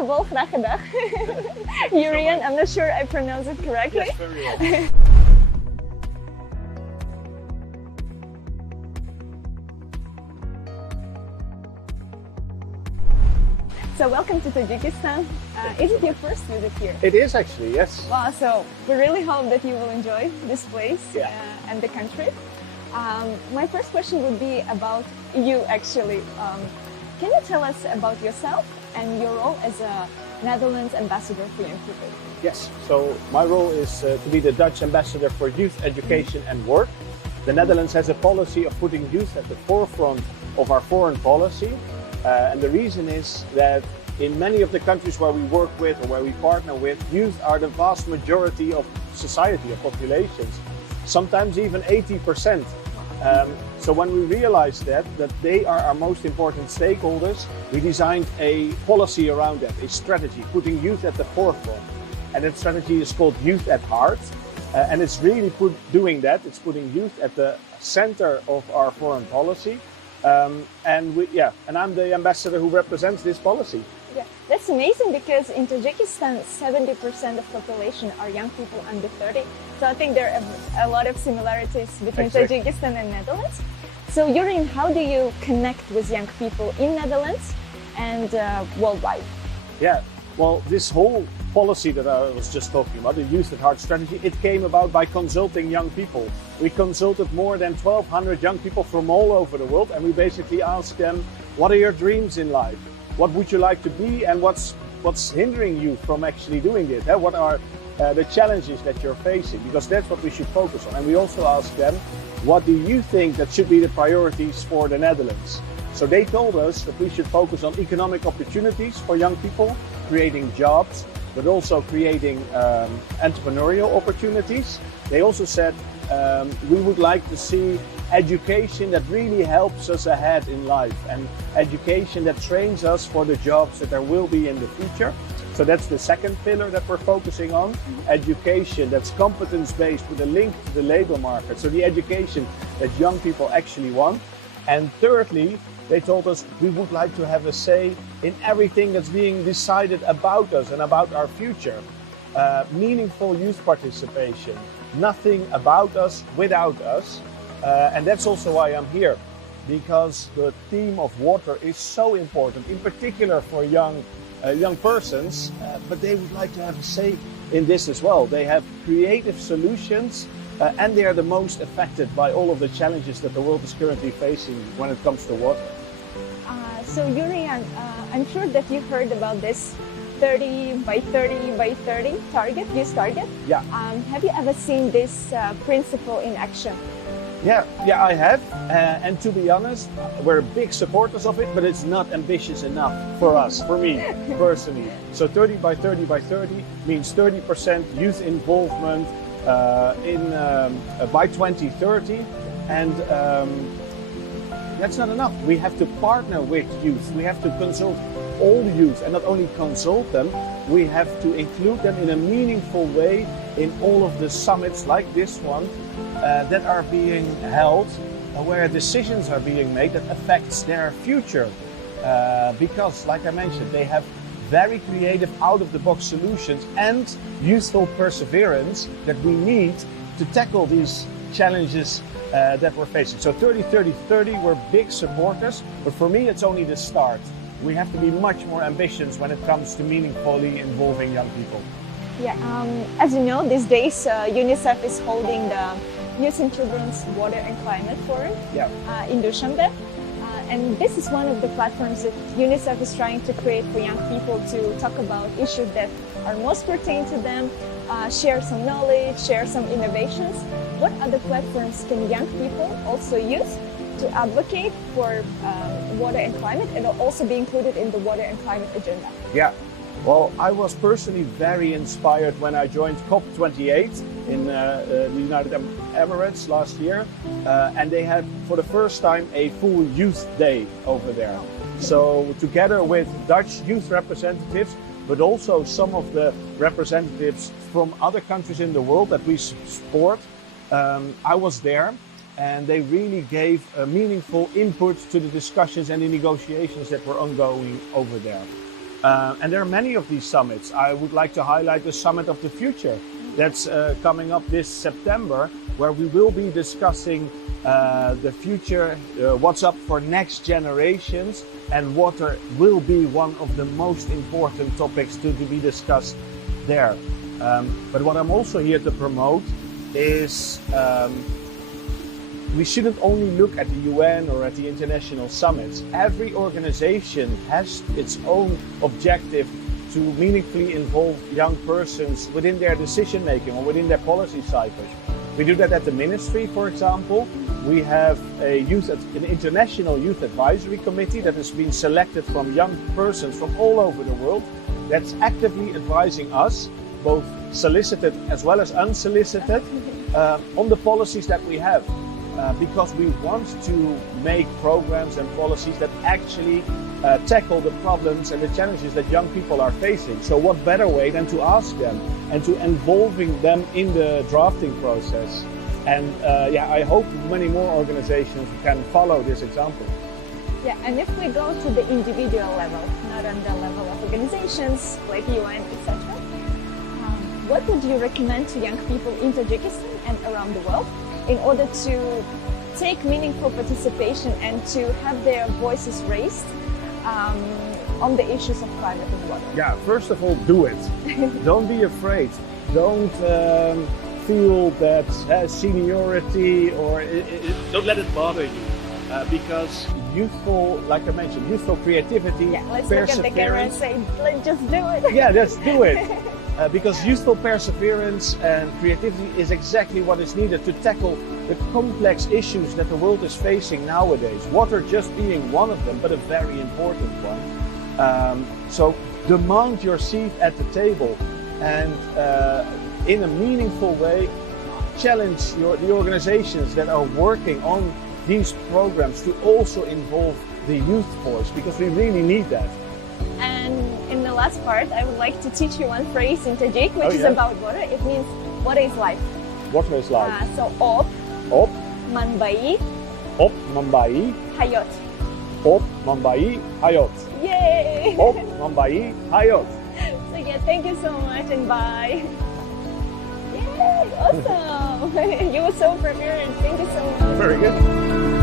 of all, graag gedaan. Jurriaan, I'm not sure I pronounced it correctly. Yes, very well. So welcome to Tajikistan. Is it your first visit here? It is actually, yes. Wow, so we really hope that you will enjoy this place Yeah. and the country. My first question would be about you actually. Can you tell us about yourself and your role as a Netherlands ambassador for young people? Yes, so my role is to be the Dutch ambassador for youth education and work. The Netherlands has a policy of putting youth at the forefront of our foreign policy. And the reason is that in many of the countries where we work with or where we partner with, youth are the vast majority of society, of populations, sometimes even 80%. So when we realized that they are our most important stakeholders, we designed a policy around that, a strategy, putting youth at the forefront. And that strategy is called Youth at Heart. And it's really doing that. It's putting youth at the center of our foreign policy. And I'm the ambassador who represents this policy. Yeah, that's amazing because in Tajikistan, 70% of population are young people under 30. So I think there are a lot of similarities between Exactly. Tajikistan and Netherlands. So Jurriaan, how do you connect with young people in Netherlands and worldwide? Yeah, well, this whole policy that I was just talking about, the Youth at Heart strategy, it came about by consulting young people. We consulted more than 1,200 young people from all over the world, and we basically asked them, what are your dreams in life? What would you like to be, and what's hindering you from actually doing it? What are the challenges that you're facing? Because that's what we should focus on. And we also asked them, what do you think that should be the priorities for the Netherlands? So they told us that we should focus on economic opportunities for young people, creating jobs, but also creating entrepreneurial opportunities. They also said we would like to see education that really helps us ahead in life and education that trains us for the jobs that there will be in the future. So that's the second pillar that we're focusing on, education that's competence-based with a link to the labor market. So the education that young people actually want. And thirdly, they told us we would like to have a say in everything that's being decided about us and about our future. Meaningful youth participation, nothing about us without us. And that's also why I'm here, because the theme of water is so important, in particular for young persons, but they would like to have a say in this as well. They have creative solutions and they are the most affected by all of the challenges that the world is currently facing when it comes to water. So Jurriaan, I'm sure that you heard about this 30 by 30 by 30 target, youth target. Yeah. Have you ever seen this principle in action? Yeah, I have. And to be honest, we're big supporters of it, but it's not ambitious enough for us, for me personally. So 30 by 30 by 30 means 30% youth involvement by 2030. And that's not enough. We have to partner with youth. We have to consult all youth, and not only consult them, we have to include them in a meaningful way in all of the summits like this one that are being held, where decisions are being made that affects their future. Because, like I mentioned, they have very creative, out-of-the-box solutions and youthful perseverance that we need to tackle these challenges that we're facing. So 30, 30, 30, we're big supporters, but for me it's only the start. We have to be much more ambitious when it comes to meaningfully involving young people. Yeah, as you know, these days UNICEF is holding the Youth and Children's Water and Climate Forum in Dushanbe. And this is one of the platforms that UNICEF is trying to create for young people to talk about issues that are most pertain to them, share some knowledge, share some innovations. What other platforms can young people also use to advocate for water and climate and also be included in the water and climate agenda? Yeah, well, I was personally very inspired when I joined COP28 in the United Emirates last year, and they had for the first time a full youth day over there. So together with Dutch youth representatives, but also some of the representatives from other countries in the world that we support, I was there. And they really gave a meaningful input to the discussions and the negotiations that were ongoing over there. And there are many of these summits. I would like to highlight the Summit of the Future that's coming up this September, where we will be discussing the future, what's up for next generations, and water will be one of the most important topics to be discussed there. But what I'm also here to promote is we shouldn't only look at the UN or at the international summits. Every organization has its own objective to meaningfully involve young persons within their decision making or within their policy cycles. We do that at the ministry, for example. We have an international youth advisory committee that has been selected from young persons from all over the world that's actively advising us, both solicited as well as unsolicited, on the policies that we have. Because we want to make programs and policies that actually tackle the problems and the challenges that young people are facing. So what better way than to ask them and to involving them in the drafting process. And I hope many more organizations can follow this example. Yeah, and if we go to the individual level, not on the level of organizations like UN, etc., what would you recommend to young people in Tajikistan and around the world in order to take meaningful participation and to have their voices raised on the issues of climate and water? Yeah, first of all, do it. Don't be afraid. Don't feel that seniority or don't let it bother you. Because youthful, like I mentioned, youthful creativity, let's look at the camera and say, let's just do it. Yeah, let's do it. Because youthful perseverance and creativity is exactly what is needed to tackle the complex issues that the world is facing nowadays. Water just being one of them, but a very important one. So demand your seat at the table and in a meaningful way challenge the organizations that are working on these programs to also involve the youth voice, because we really need that. And in the last part, I would like to teach you one phrase in Tajik, which is about water. It means water is life. Water is life. So op mambai hayot. Op mambai hayot. Yay! Op mambai hayot. So yeah, thank you so much and bye. Yay! Awesome! You were so prepared. Thank you so much. Very good.